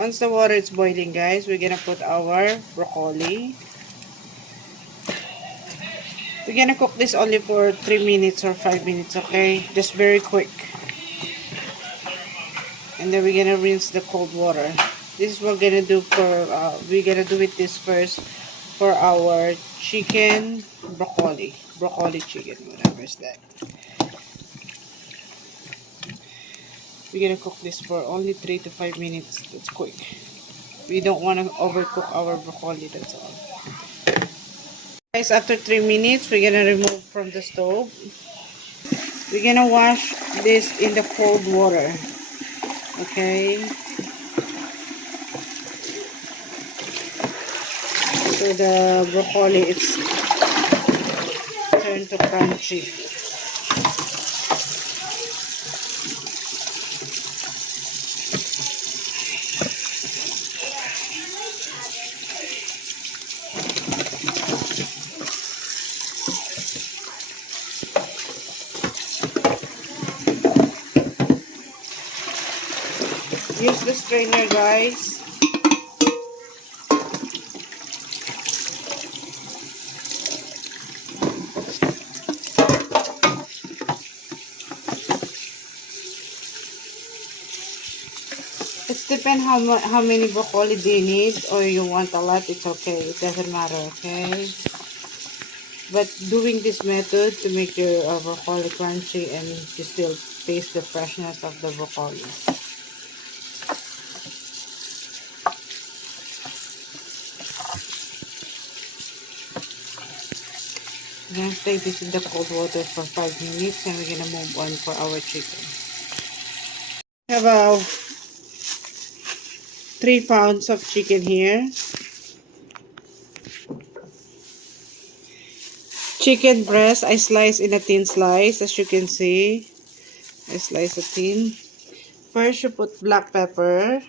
Once the water is boiling, guys, we're gonna put our broccoli. We're gonna cook this only for 3 minutes or 5 minutes, okay? Just very quick. And then we're gonna rinse the cold water. This is what we're gonna do for, we're gonna do it this first for our chicken broccoli chicken, whatever is that. We're gonna cook this for only 3 to 5 minutes. That's quick. We don't want to overcook our broccoli, that's all. Guys, after 3 minutes, we're gonna remove from the stove. We're gonna wash this in the cold water. Okay. So the broccoli it's turned to crunchy. Use the strainer, guys. It's depend how many broccoli do you need, or you want a lot, it's okay. It doesn't matter, okay? But doing this method to make your broccoli crunchy and you still taste the freshness of the broccoli. We're gonna stay this in the cold water for 5 minutes and we're gonna move on for our chicken. We have 3 pounds of chicken here. Chicken breast, I slice in a thin slice, as you can see. I slice it thin. First, you put black pepper.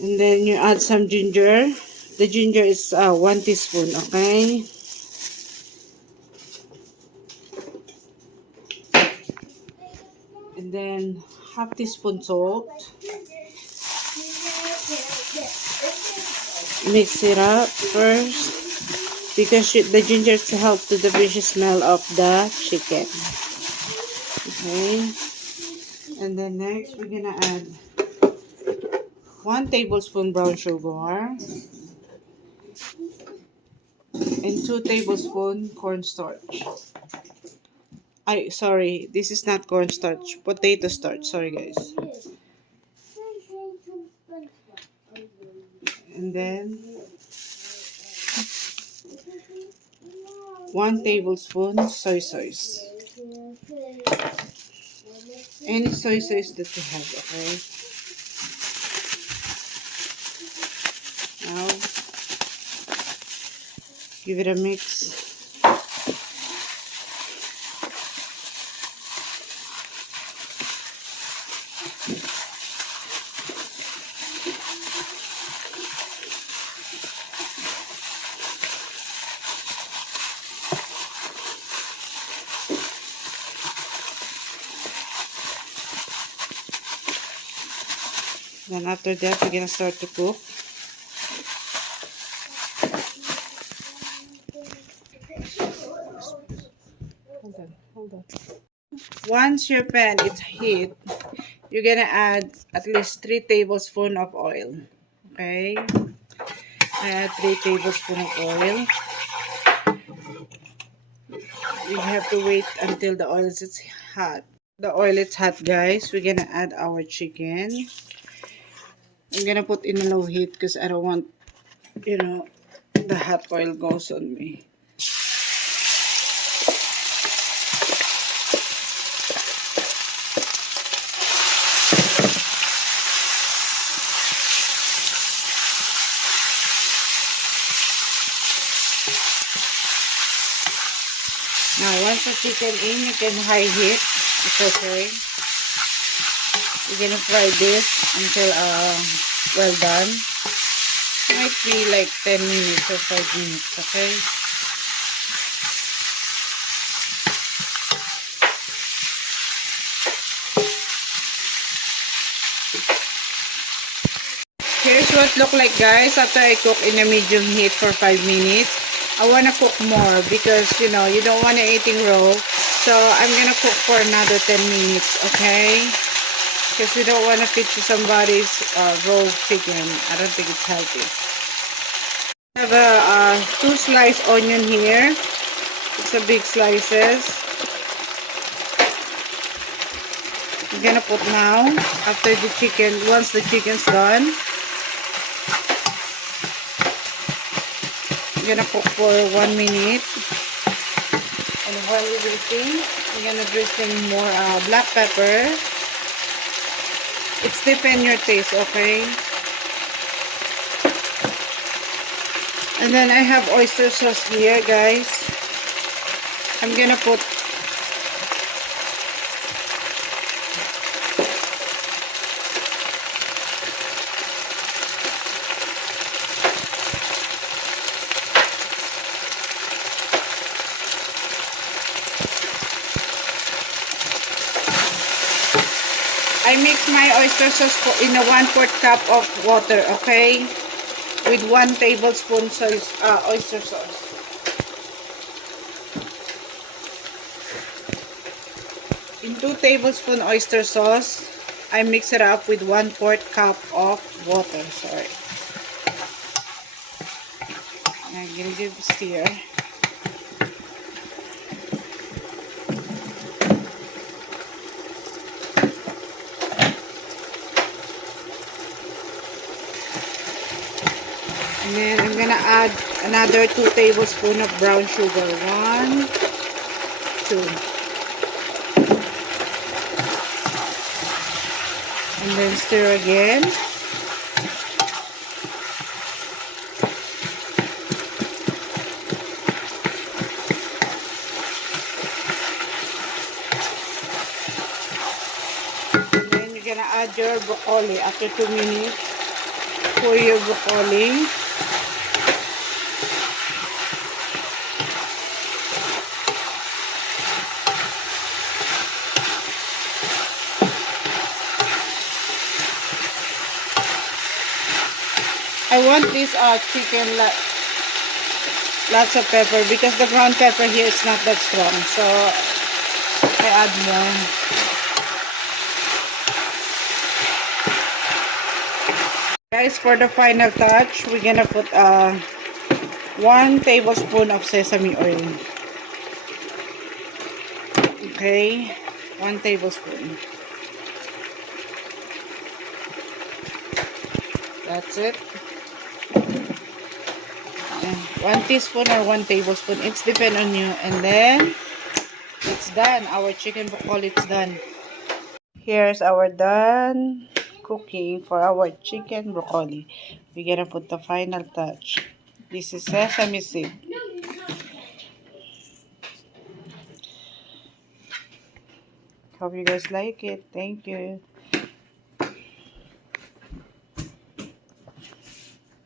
And then you add some ginger. The ginger is 1 teaspoon, okay? And then half teaspoon salt. Mix it up first because the ginger helps to the fish smell of the chicken. Okay. And then next we're gonna add 1 tablespoon brown sugar and 2 tablespoon cornstarch. Sorry, this is not cornstarch, potato starch. Sorry, guys. And then 1 tablespoon soy sauce. Any soy sauce that you have, okay? Now, give it a mix. Then after that, we're gonna start to cook. Hold on. Once your pan is heat, you're gonna add at least 3 tablespoons of oil. Okay? Add 3 tablespoons of oil. You have to wait until the oil is hot. The oil is hot, guys. We're gonna add our chicken. I'm gonna put in a low heat because I don't want, the hot oil goes on me. Now, once the chicken in, you can high heat. It's okay. You're gonna fry this until well done. Might be like 10 minutes or 5 minutes, okay? what it look like, guys, after I cook in a medium heat for 5 minutes. I want to cook more because, you know, you don't want to eating raw. So, I'm going to cook for another 10 minutes, okay? Because we don't want to feed to somebody's raw chicken. I don't think it's healthy. I have a 2 slice onion here. It's a big slices. I'm going to put now after the chicken, once the chicken's done. I'm gonna cook for 1 minute, and while we're drizzling, I'm gonna drizzle more black pepper. It's depend your taste, okay? And then I have oyster sauce here, guys. I'm gonna put I mix my oyster sauce in a 1/4 cup of water, okay? With 1 tablespoon oyster sauce. In 2 tablespoon oyster sauce, I mix it up with 1/4 cup of water. Sorry. I'm gonna give a stir. And then I'm gonna add another 2 tablespoons of brown sugar. 1, 2. And then stir again. And then you're gonna add your broccoli after 2 minutes. Pour your broccoli. I want this chicken lots of pepper because the ground pepper here is not that strong, so I add more. Guys, for the final touch, we're gonna put 1 tablespoon of sesame oil. Okay, 1 tablespoon. That's it. 1 teaspoon or 1 tablespoon. It's depend on you. And then it's done. Our chicken broccoli is done. Here's our done cooking for our chicken broccoli. We're gonna put the final touch. This is sesame seed. Hope you guys like it. Thank you.